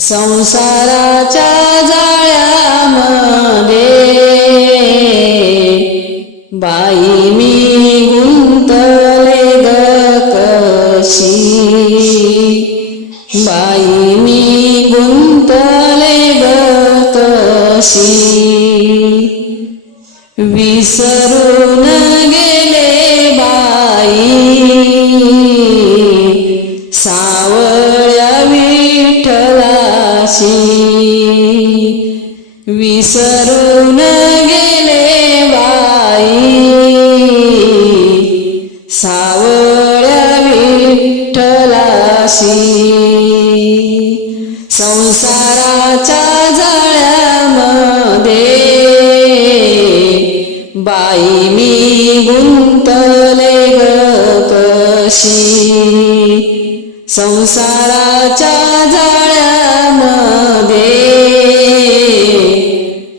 संसाराच्या जाळ्यामध्ये. बाई मी गुंतले ग कशी? बाई मी गुंतले ग कशी? विसरून गेले बाई. सावळ विसरून गेले बाई. सावळ्या विठ्ठलाशी. संसाराच्या जळ्यामध्ये बाई मी गुंतले ग कशी. संसाराच्या जाळ्यामध्ये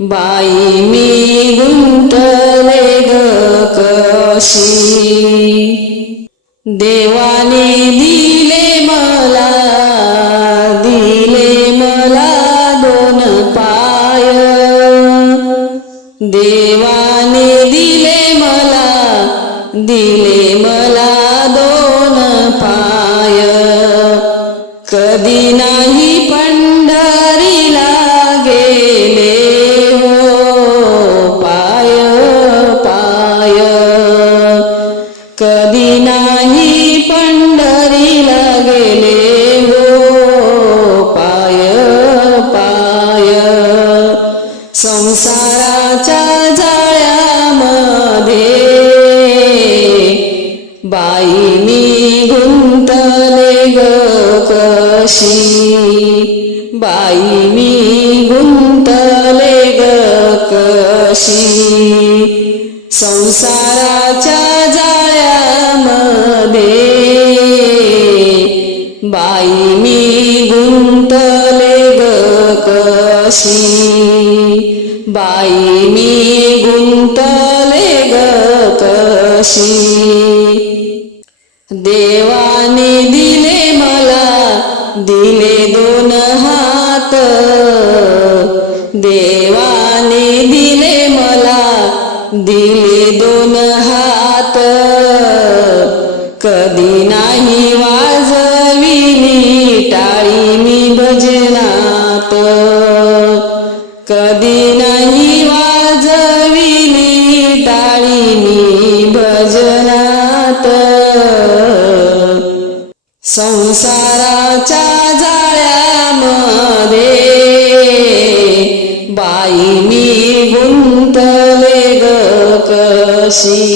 बाई मी गुंतले ग कशी? देवाने दिले मला दिले मला दोन पाय. देवाने दिले मला दिले मला दोन पाय. कधी नाही ग कशी बाई मी गुंतले ग कशी. संसाराच्या जाळ्यामध्ये बाई मी गुंतले ग कशी. बाई मी गुंतले ग कशी. देवाने दिले दिले दोन हात. देवाने दिले मला दिले दोन हात. कधी नाही वाजविली टाळी मी भजनात. कधी नाही वाजविली टाळी मी भजनात. संसारा संसाराच्या जाळ्यामध्ये. बाई मी गुंतले ग कशी.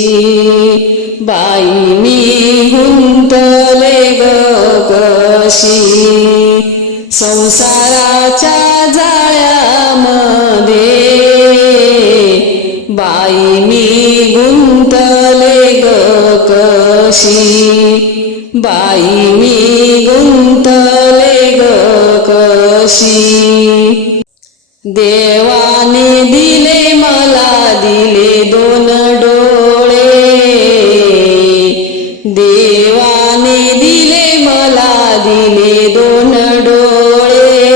बाई मी गुंतले ग कशी. संसाराच्या जाळ्यामध्ये. बाई मी गुंतले ग कशी. बाई मी कशी देवाने दिले मला दिले दोन डोळे. देवाने दिले मला दिले दोन डोळे.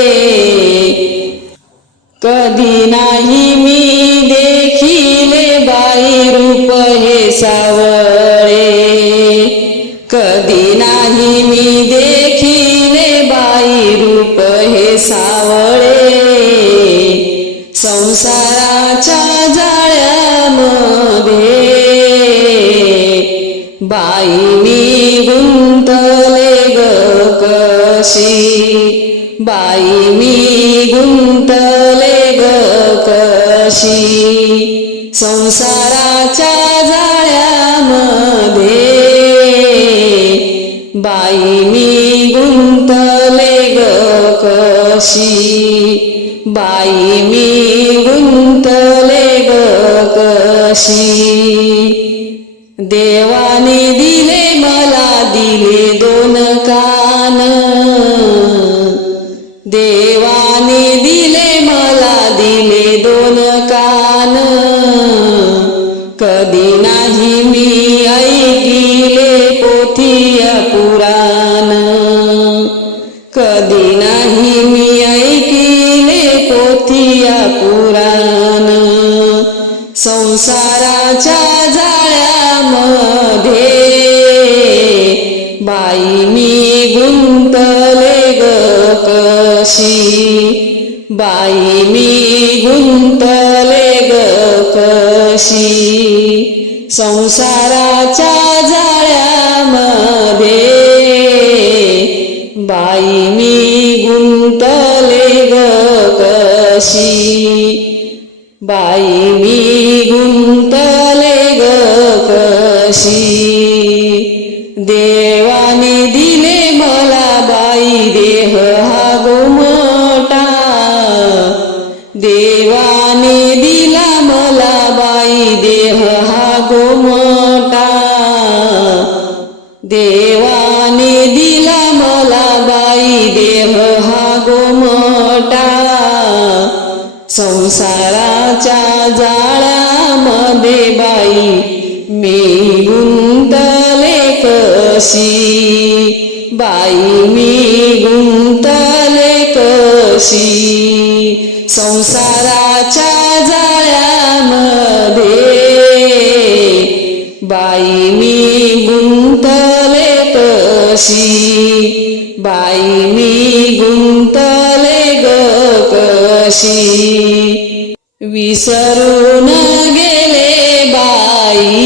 कधी नाही मी देखिले बाई रूप हे सावळे. कधी नाही मी देखिले बाई रूप हे सावळे. संसाराच्या जाळ्यामध्ये बाई मी गुंतले ग कशी? बाई मी गुंतले ग कशी? संसाराच्या कशी? देवाने दिले मला दिले दोन कान. देवाने दिले मला दिले दोन कान. कधी नाही मी संसाराच्या जाळ्यामध्ये. बाई मी गुंतले ग कशी? बाई मी गुंतले ग कशी? संसाराच्या जाळ्यामध्ये. बाई मी गुंतले ग कशी? बाई कशी देवाने दिले मला बाई देह हा गोमटा. देवाने दिला मला बाई देह हा गोमटा. देवाने दिला मला बाई देह हा गोमटा. संसाराच्या जाळ्यामध्ये बाई मी कशी? बाई मी गुंतले कशी? संसाराच्या जाळ्यामध्ये. बाई मी गुंतले कशी? बाई मी गुंतले ग कशी? विसरून गेले बाई.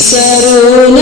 विसरून